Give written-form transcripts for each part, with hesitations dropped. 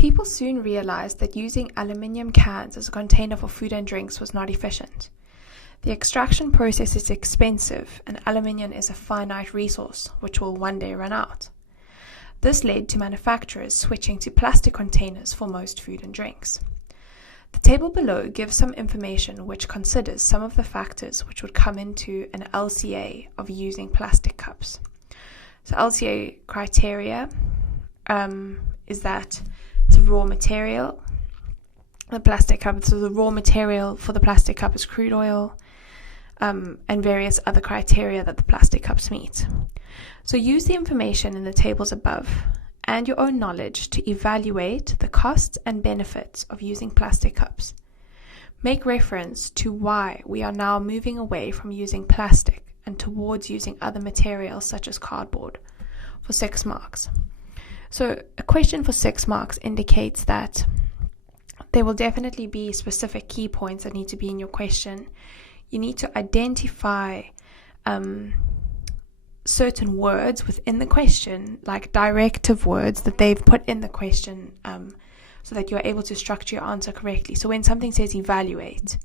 People soon realized that using aluminium cans as a container for food and drinks was not efficient. The extraction process is expensive, and aluminium is a finite resource, which will one day run out. This led to manufacturers switching to plastic containers for most food and drinks. The table below gives some information which considers some of the factors which would come into an LCA of using plastic cups. So LCA criteria is that it's a raw material. The plastic cup, so the raw material for the plastic cup is crude oil, and various other criteria that the plastic cups meet. So use the information in the tables above and your own knowledge to evaluate the costs and benefits of using plastic cups. Make reference to why we are now moving away from using plastic and towards using other materials such as cardboard for 6 marks. So a question for 6 marks indicates that there will definitely be specific key points that need to be in your question. You need to identify certain words within the question, like directive words that they've put in the question, so that you're able to structure your answer correctly. So when something says evaluate,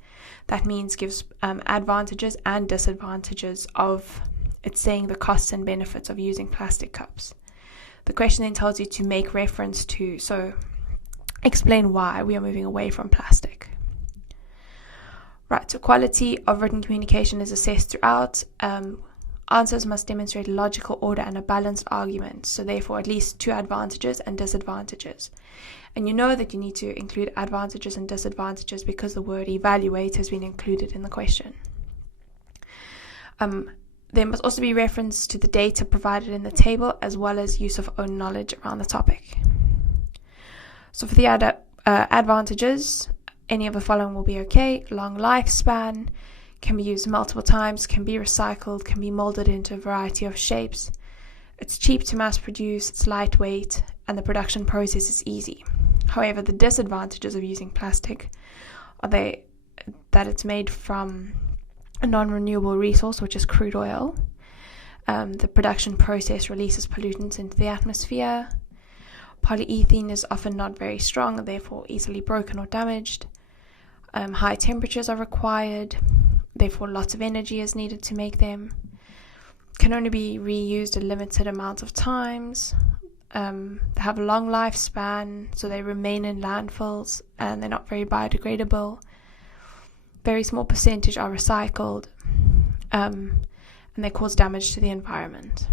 that means gives advantages and disadvantages of, it's saying the costs and benefits of using plastic cups. The question then tells you to make reference to, so explain why we are moving away from plastic. Right, so quality of written communication is assessed throughout. Answers must demonstrate logical order and a balanced argument, so therefore at least 2 advantages and disadvantages. And you know that you need to include advantages and disadvantages because the word evaluate has been included in the question. There must also be reference to the data provided in the table, as well as use of own knowledge around the topic. So for the advantages, any of the following will be okay. Long lifespan, can be used multiple times, can be recycled, can be molded into a variety of shapes. It's cheap to mass produce, it's lightweight, and the production process is easy. However, the disadvantages of using plastic are that it's made from a non-renewable resource, which is crude oil. The production process releases pollutants into the atmosphere. Polyethylene is often not very strong and therefore easily broken or damaged. High temperatures are required, therefore lots of energy is needed to make them. Can only be reused a limited amount of times. They have a long lifespan, so they remain in landfills and they're not very biodegradable. Very small percentage are recycled, and they cause damage to the environment.